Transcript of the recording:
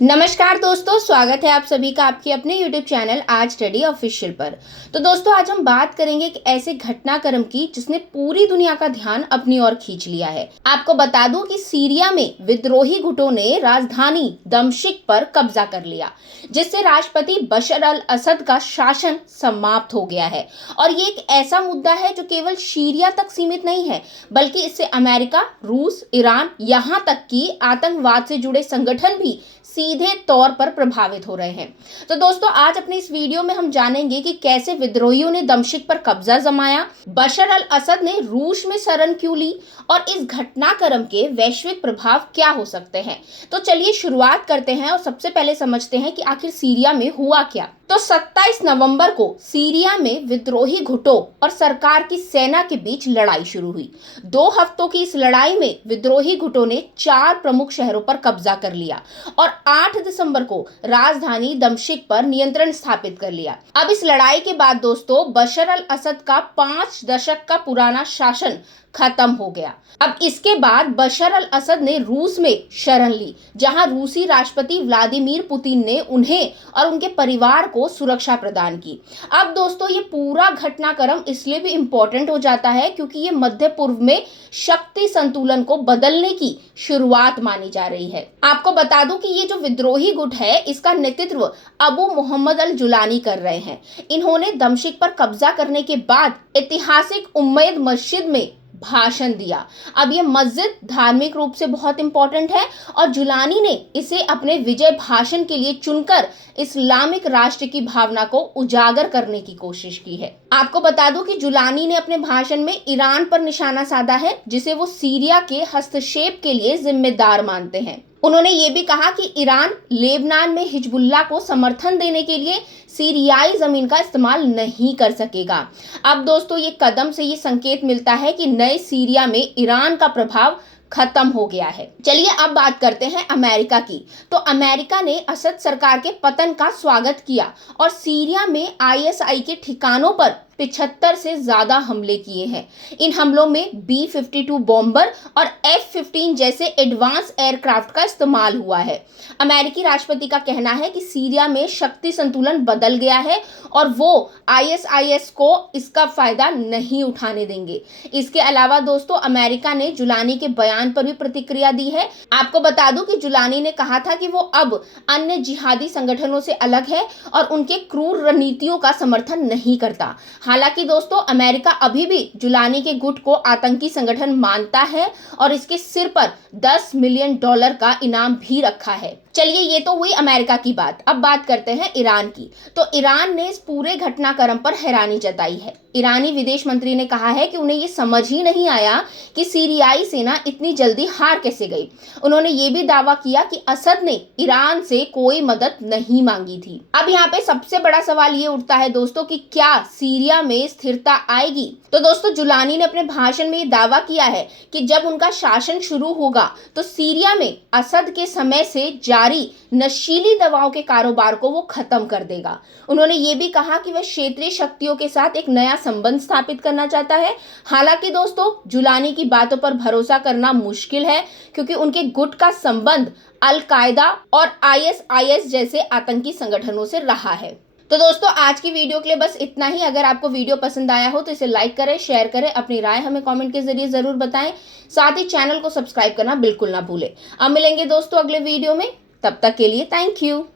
नमस्कार दोस्तों, स्वागत है आप सभी का आपके अपने YouTube चैनल आज स्टडी ऑफिशियल पर। तो दोस्तों, आज हम बात करेंगे एक ऐसे घटनाक्रम की जिसने पूरी दुनिया का ध्यान अपनी ओर खींच लिया है। आपको बता दूं कि सीरिया में विद्रोही गुटों ने राजधानी दमिश्क पर कब्जा कर लिया, जिससे राष्ट्रपति बशर अल असद का शासन समाप्त हो गया है। और ये एक ऐसा मुद्दा है जो केवल सीरिया तक सीमित नहीं है, बल्कि इससे अमेरिका, रूस, ईरान, यहाँ तक कि आतंकवाद से जुड़े संगठन भी सीधे तौर पर प्रभावित हो रहे हैं। तो दोस्तों, आज अपने इस वीडियो में हम जानेंगे कि कैसे विद्रोहियों ने दमिश्क पर कब्जा जमाया, बशर अल असद ने रूस में शरण क्यों ली और इस घटनाक्रम के वैश्विक प्रभाव क्या हो सकते हैं। तो चलिए शुरुआत करते हैं और सबसे पहले समझते हैं कि आखिर सीरिया में हुआ क्या। तो 27 नवंबर को सीरिया में विद्रोही गुटों और सरकार की सेना के बीच लड़ाई शुरू हुई। 2 हफ्तों की इस लड़ाई में विद्रोही गुटों ने 4 प्रमुख शहरों पर कब्जा कर लिया और 8 दिसंबर को राजधानी दमिश्क पर नियंत्रण स्थापित कर लिया। अब इस लड़ाई के बाद दोस्तों, बशर अल असद का 5 दशक का पुराना शासन खत्म हो गया। अब इसके बाद बशर अल असद ने रूस में शरण ली, जहां रूसी राष्ट्रपति व्लादिमीर पुतिन ने उन्हें और उनके परिवार को सुरक्षा प्रदान की। अब दोस्तों, ये पूरा घटनाक्रम इसलिए भी इम्पोर्टेंट हो जाता है क्योंकि ये मध्य पूर्व में शक्ति संतुलन को बदलने की शुरुआत मानी जा रही है। आपको बता दूं कि ये जो विद्रोही गुट है, इसका नेतृत्व अबू मोहम्मद अल जुलानी कर रहे हैं। इन्होंने दमिश्क पर कब्जा करने के बाद ऐतिहासिक उम्मैद मस्जिद में भाषण दिया। अब ये मस्जिद धार्मिक रूप से बहुत इंपॉर्टेंट है और जुलानी ने इसे अपने विजय भाषण के लिए चुनकर इस्लामिक राष्ट्र की भावना को उजागर करने की कोशिश की है। आपको बता दूं कि जुलानी ने अपने भाषण में ईरान पर निशाना साधा है, जिसे वो सीरिया के हस्तक्षेप के लिए जिम्मेदार मानते हैं। उन्होंने ये भी कहा कि ईरान लेबनान में हिजबुल्लाह को समर्थन देने के लिए सीरियाई जमीन का इस्तेमाल नहीं कर सकेगा। अब दोस्तों, ये कदम से ये संकेत मिलता है कि नए सीरिया में ईरान का प्रभाव खत्म हो गया है। चलिए अब बात करते हैं अमेरिका की। तो अमेरिका ने असद सरकार के पतन का स्वागत किया और सीरिया में आईएसआई के ठिकानों पर 75 से ज्यादा हमले किए हैं। इन हमलों में B-52 बॉम्बर और F-15 जैसे एडवांस एयरक्राफ्ट का इस्तेमाल हुआ है। अमेरिकी राष्ट्रपति का कहना है कि सीरिया में शक्ति संतुलन बदल गया है और वो आईएसआईएस को इसका फायदा नहीं उठाने देंगे। इसके अलावा दोस्तों, अमेरिका ने जुलानी के बयान पर भी प्रतिक्रिया दी है। आपको बता दूं कि जुलानी ने कहा था कि वो अब अन्य जिहादी संगठनों से अलग है और उनके क्रूर रणनीतियों का समर्थन नहीं करता। हालांकि दोस्तों, अमेरिका अभी भी जुलानी के गुट को आतंकी संगठन मानता है और इसके सिर पर $10 मिलियन का इनाम भी रखा है। चलिए, ये तो हुई अमेरिका की बात। अब बात करते हैं ईरान की। तो ईरान ने इस पूरे घटनाक्रम पर हैरानी जताई है। ईरानी विदेश मंत्री ने कहा है कि उन्हें ये समझ ही नहीं आया कि सीरियाई सेना इतनी जल्दी हार कैसे गई। उन्होंने ये भी दावा किया कि असद ने ईरान से कोई मदद नहीं मांगी थी। अब यहाँ पे सबसे बड़ा सवाल ये उठता है दोस्तों कि क्या सीरिया में स्थिरता आएगी। तो दोस्तों, जुलानी ने अपने भाषण में ये दावा किया है कि जब उनका शासन शुरू होगा तो सीरिया में असद के समय से जारी नशीली दवाओं के कारोबार को वो खत्म कर देगा। उन्होंने ये भी कहा कि वह क्षेत्रीय शक्तियों के साथ एक नया संबंध स्थापित करना चाहता है। हालांकि दोस्तों, जुलानी की बातों पर भरोसा करना मुश्किल है क्योंकि उनके गुट का संबंध अल कायदा और आईएसआईएस जैसे आतंकी संगठनों से रहा है। तो दोस्तों, आज की वीडियो के लिए बस इतना ही। अगर आपको वीडियो पसंद आया हो तो इसे लाइक करें, शेयर करें, अपनी राय हमें कमेंट के जरिए जरूर बताएं। साथ ही चैनल को सब्सक्राइब करना बिल्कुल ना भूलें। अब मिलेंगे दोस्तों अगले वीडियो में, तब तक के लिए थैंक यू।